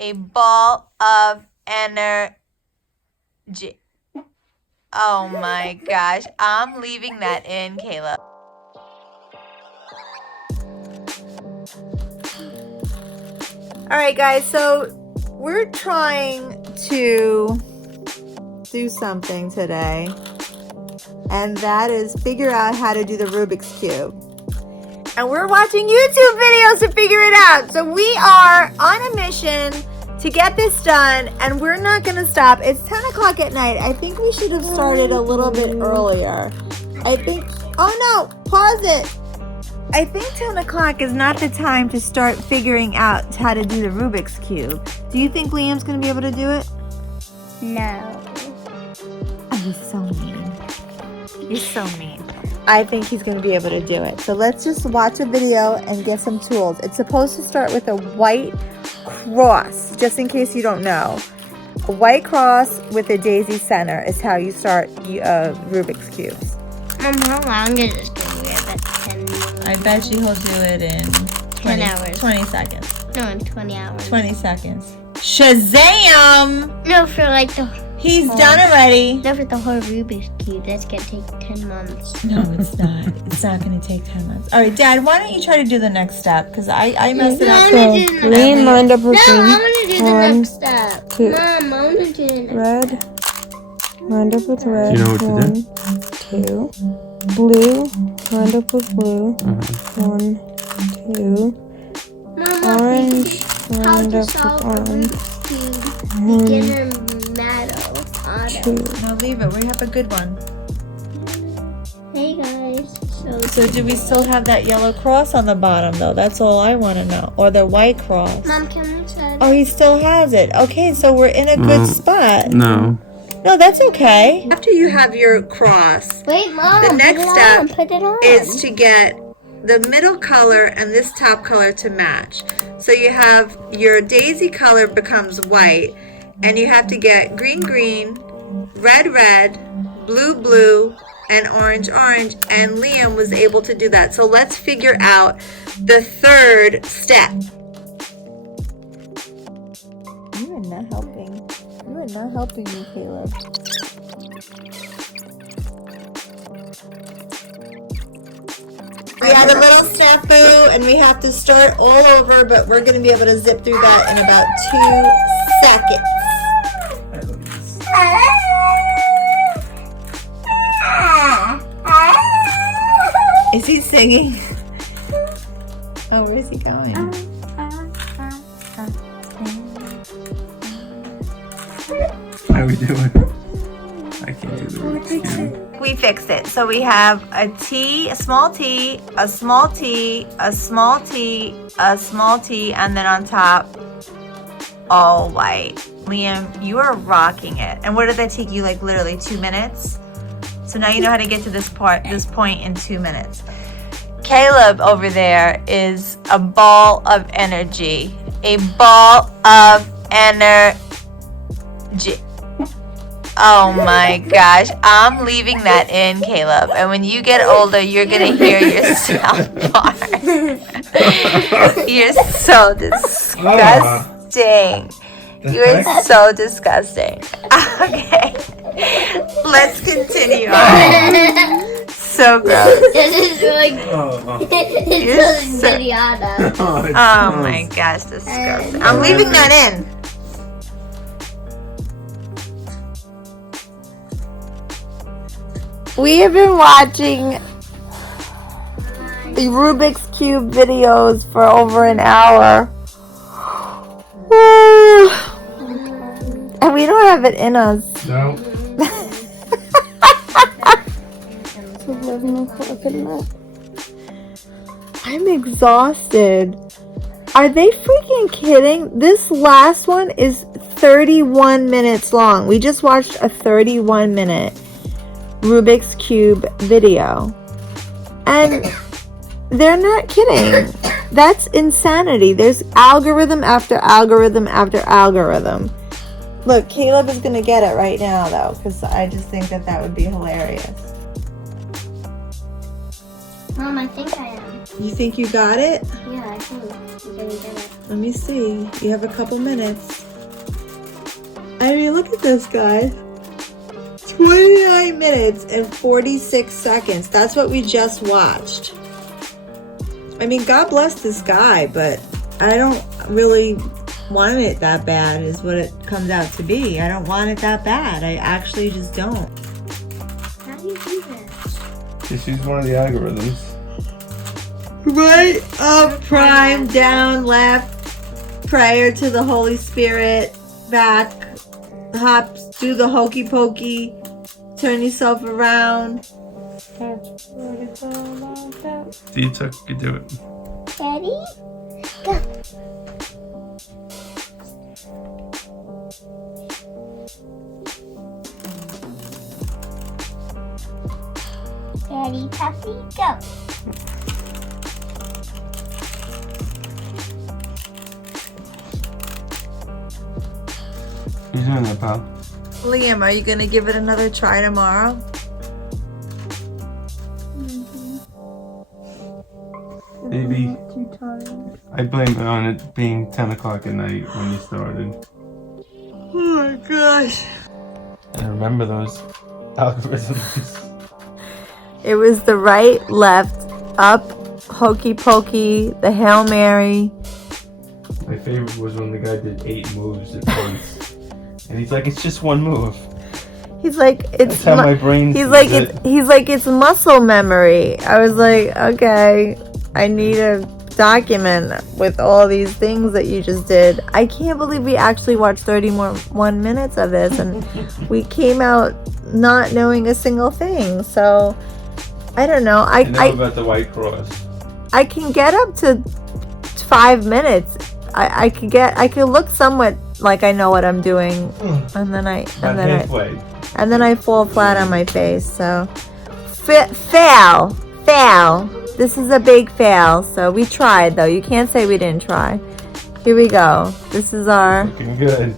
a ball of energy. Oh my gosh, I'm leaving that in, Caleb. All right, guys, so we're trying to do something today, and that is figure out how to do the Rubik's Cube. And we're watching YouTube videos to figure it out. So we are on a mission to get this done, and we're not gonna stop. It's 10 o'clock at night. I think we should have started a little bit earlier. I think, oh no, pause it. I think 10 o'clock is not the time to start figuring out how to do the Rubik's Cube. Do you think Liam's gonna be able to do it? No. Oh, he's so mean. You're so mean. I think he's going to be able to do it. So let's just watch a video and get some tools. It's supposed to start with a white cross, just in case you don't know. A white cross with a daisy center is how you start Rubik's Cubes. Mom, how long is this going to be? I bet 10 minutes. I bet you he'll do it in 10 hours. 20 seconds. No, in 20 hours. 20 seconds. Shazam! No, for like the... He's done already. No, for the whole Rubik's Cube. That's going to take 10 months. No, it's not. It's not going to take 10 months. All right, Dad, why don't you try to do the next step? Because I messed it up. So, green lined up with No, green. I want to do the One, next step. two. Mom, I want to do the next Red, lined up with red. Do you know what to One, do? 2. Blue, lined up with blue. 1, 2. Mama, Orange, how lined to up solve with a orange. Rubik's Cube. 1, Beginner medal. 2. No, leave it. We have a good one. Hey guys. So do we still have that yellow cross on the bottom, though? That's all I want to know. Or the white cross. Mom, can we set Oh, he still has it. Okay, so we're in a good spot. No. No, that's okay. After you have your cross, Wait, Mom. the next put it on. is to get the middle color and this top color to match. So you have your daisy color becomes white, and you have to get green, green, red, red, blue, blue, and orange, orange, and Liam was able to do that. So let's figure out the third step. You are not helping. You are not helping me, Caleb. We had a little snafu, and we have to start all over, but we're going to be able to zip through that in about 2 seconds. Is he singing? Oh, where's he going? How are we doing? I can't do the Rubik's Cube. We fixed it. So we have a T, a small T, a small T, a small T, a small T, and then on top, all white. Liam, you are rocking it. And what did that take you, like literally 2 minutes? So now you know how to get to this point in 2 minutes. Caleb over there is a ball of energy. A ball of energy. Oh my gosh, I'm leaving that in, Caleb. And when you get older, you're gonna hear yourself fart. You're so disgusting. You're so disgusting. Okay, let's continue on. So gross. This is like it's so Indiana. Oh my gosh, disgusting. I'm leaving that in. We have been watching the Rubik's Cube videos for over an hour. And we don't have it in us. No. I'm exhausted. Are they freaking kidding? This last one is 31 minutes long. We just watched a 31-minute Rubik's Cube video. And they're not kidding. That's insanity. There's algorithm after algorithm after algorithm. Look, Caleb is going to get it right now, though, because I just think that would be hilarious. Mom, I think I am. You think you got it? Yeah, I think you're gonna get it. Let me see. You have a couple minutes. I mean, look at this, guys. 29 minutes and 46 seconds. That's what we just watched. I mean, God bless this guy, but I don't really want it that bad is what it comes out to be. I don't want it that bad. I actually just don't. How do you do this? Just use one of the algorithms. Right up, prime, down, left, prayer to the Holy Spirit, back, hop, do the hokey pokey, turn yourself around. That's what it's all about. Do you took? You do it. Ready? Go. Ready, puppy, go. Who's doing that, pal? Liam, are you gonna give it another try tomorrow? Maybe. Too tired. I blame it on it being 10 o'clock at night when you started. Oh my gosh. And remember those algorithms. It was the right, left, up, hokey pokey, the Hail Mary. My favorite was when the guy did 8 moves at once. And he's like, it's just one move. He's like, it's That's how my brain he's sees like it. he's like it's muscle memory. I was like, okay, I need a document with all these things that you just did. I can't believe we actually watched 31 minutes of this, and we came out not knowing a single thing. So I don't know. I know about the white cross. I can get up to 5 minutes. I could look somewhat like I know what I'm doing, and then I fall flat on my face. So fail. This is a big fail. So we tried though. You can't say we didn't try. Here we go. This is our Looking good.